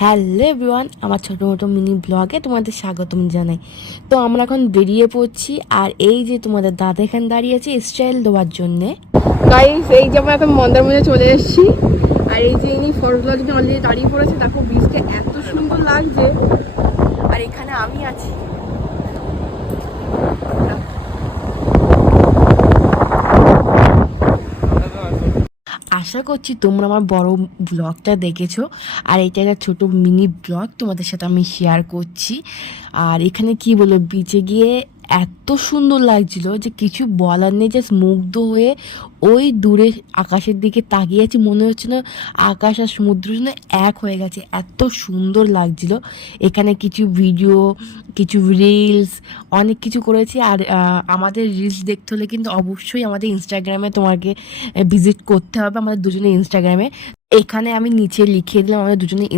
Hello everyone, আমার ছোটো মোটো mini ব্লগে তোমাদের স্বাগতম জানাই। তো আমরা এখন বেরিয়ে পড়ছি, আর এই যে তোমাদের দাদা এখানে দাঁড়িয়ে আছে স্টাইল দেওয়ার জন্যে। গাইস, এই যে আমরা এখন মন্দারমণি চলে এসেছি, আর এই যে ইনি ফটোগুলোর জন্য অলরেডি দাঁড়িয়ে পড়েছে। দেখো বীজটা এত সুন্দর লাগছে, আর এখানে আমি আছি। আশা করছি তোমরা আমার বড় ব্লগটা দেখেছো, আর এটা একটা ছোটো মিনি ব্লগ তোমাদের সাথে আমি শেয়ার করছি। আর এখানে কি বলবো, বিচে গিয়ে এত সুন্দর লাগছিল যে কিছু বলার নেই। জাস্ট মুগ্ধ হয়ে ওই দূরে আকাশের দিকে তাকিয়েছি, মনে হচ্ছে না আকাশ আর সমুদ্র যেন এক হয়ে গেছে, এত সুন্দর লাগছিল। এখানে কিছু ভিডিও, কিছু রিলস, অনেক কিছু করেছি। আর আমাদের রিলস দেখতে হলে কিন্তু অবশ্যই আমাদের ইনস্টাগ্রামে তোমাকে ভিজিট করতে হবে, আমাদের দুজনের ইনস্টাগ্রামে। এখানে আমি নিচে লিখিয়ে দিলাম আমাদের দুজনের